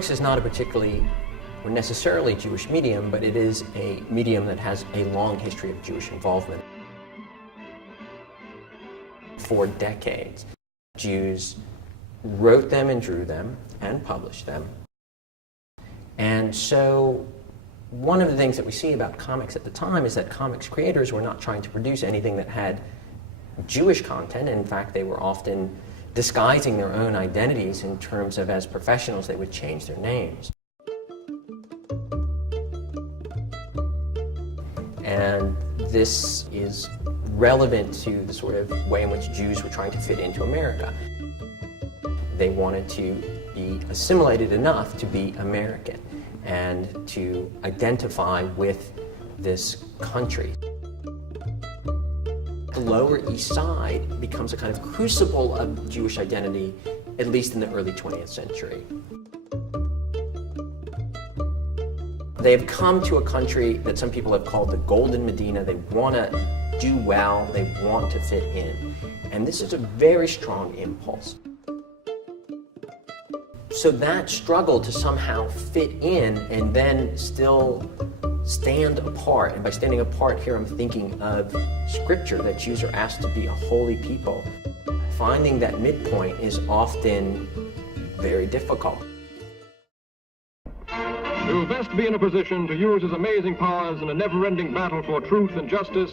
Comics is not a particularly or necessarily Jewish medium, but it is a medium that has a long history of Jewish involvement. For decades, Jews wrote them and drew them and published them. And so one of the things that we see about comics at the time is that comics creators were not trying to produce anything that had Jewish content. In fact, they were often disguising their own identities in terms of, as professionals, they would change their names. And this is relevant to the sort of way in which Jews were trying to fit into America. They wanted to be assimilated enough to be American and to identify with this country. The Lower East Side becomes a kind of crucible of Jewish identity, at least in the early 20th century. They've come to a country that some people have called the Golden Medina. They want to do well, they want to fit in. And this is a very strong impulse. So that struggle to somehow fit in and then still stand apart, and by standing apart here I'm thinking of scripture, that Jews are asked to be a holy people. Finding that midpoint is often very difficult. To best be in a position to use his amazing powers in a never-ending battle for truth and justice,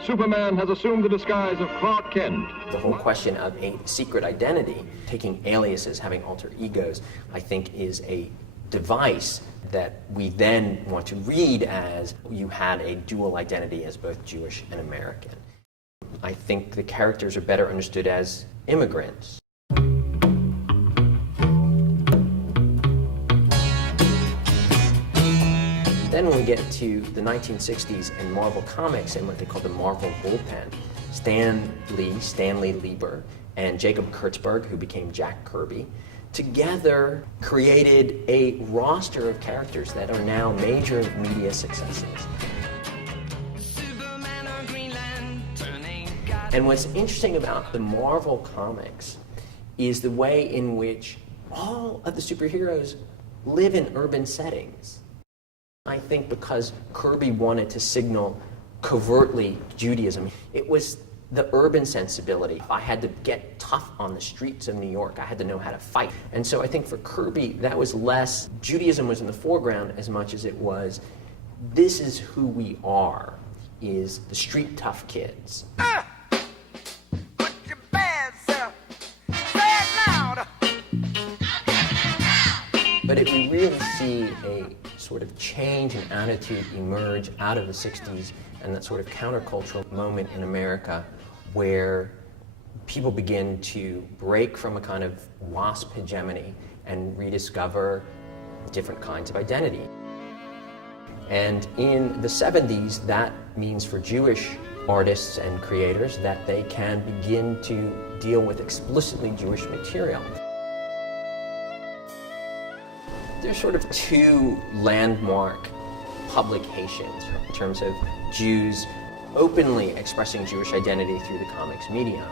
Superman has assumed the disguise of Clark Kent. The whole question of a secret identity, taking aliases, having alter egos, I think is a device that we then want to read as you had a dual identity as both Jewish and American. I think the characters are better understood as immigrants. Then when we get to the 1960s and Marvel Comics and what they call the Marvel Bullpen, Stanley Lieber, and Jacob Kurtzberg, who became Jack Kirby, together created a roster of characters that are now major media successes. And what's interesting about the Marvel Comics is the way in which all of the superheroes live in urban settings. I think because Kirby wanted to signal covertly Judaism, it was the urban sensibility. I had to get tough on the streets of New York. I had to know how to fight. And so I think for Kirby, that was less, Judaism was in the foreground as much as it was, this is who we are, is the street tough kids. Put your bad self, say it loud. But we really see a sort of change in attitude emerge out of the 60s and that sort of countercultural moment in America where people begin to break from a kind of WASP hegemony and rediscover different kinds of identity. And in the 70s, that means for Jewish artists and creators that they can begin to deal with explicitly Jewish material. There's sort of two landmark publications in terms of Jews openly expressing Jewish identity through the comics medium.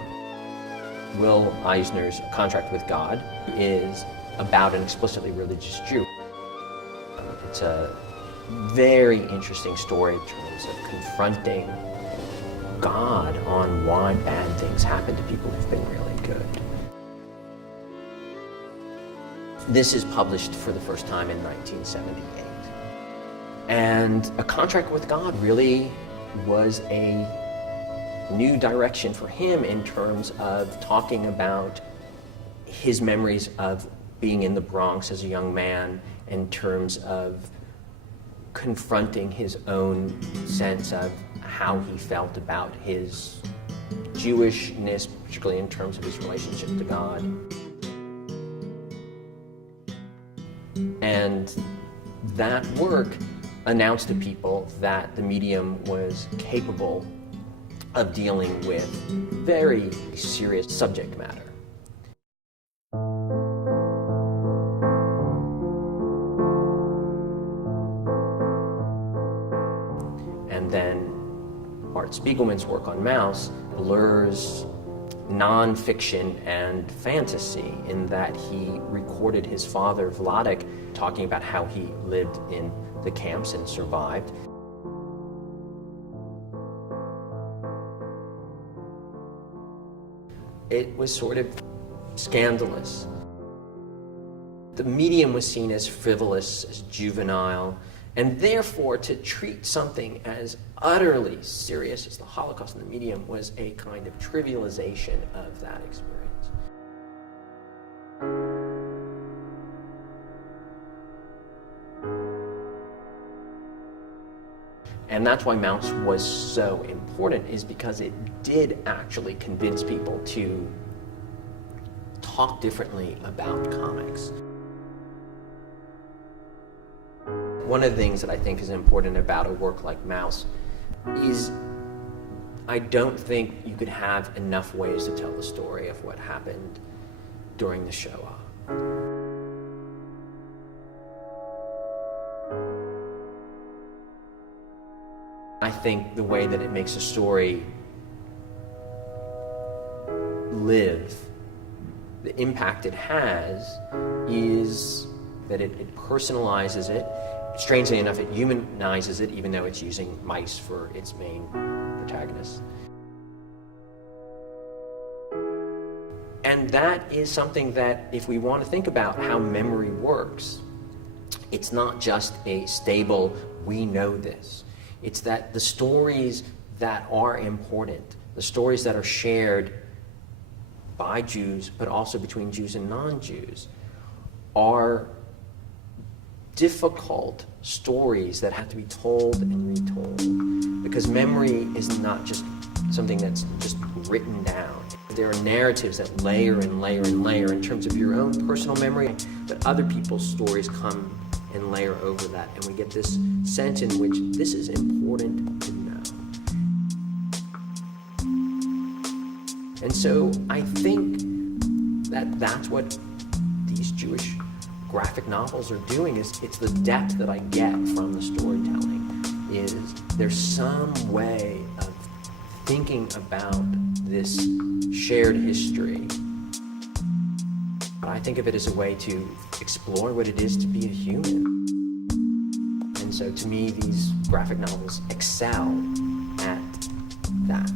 Will Eisner's Contract with God is about an explicitly religious Jew. It's a very interesting story in terms of confronting God on why bad things happen to people who've been really good. This is published for the first time in 1978. And A Contract with God really was a new direction for him in terms of talking about his memories of being in the Bronx as a young man, in terms of confronting his own sense of how he felt about his Jewishness, particularly in terms of his relationship to God. And that work announced to people that the medium was capable of dealing with very serious subject matter. And then Art Spiegelman's work on Mouse blurs nonfiction and fantasy, in that he recorded his father, Vladek, talking about how he lived in the camps and survived. It was sort of scandalous. The medium was seen as frivolous, as juvenile, and therefore to treat something as utterly serious as the Holocaust in the medium was a kind of trivialization of that experience. And that's why Mouse was so important, is because it did actually convince people to talk differently about comics. One of the things that I think is important about a work like Mouse is I don't think you could have enough ways to tell the story of what happened during the Shoah. I think the way that it makes a story live, the impact it has, is that it personalizes it. Strangely enough, it humanizes it, even though it's using mice for its main protagonists. And that is something that, if we want to think about how memory works, it's not just a stable, we know this. It's that the stories that are important, the stories that are shared by Jews, but also between Jews and non-Jews, are difficult stories that have to be told and retold. Because memory is not just something that's just written down. There are narratives that layer and layer and layer in terms of your own personal memory, but other people's stories come and layer over that. And we get this sense in which this is important to know. And so I think that that's what these Jewish graphic novels are doing, is it's the depth that I get from the storytelling, is there's some way of thinking about this shared history. I think of it as a way to explore what it is to be a human. And so to me, these graphic novels excel at that.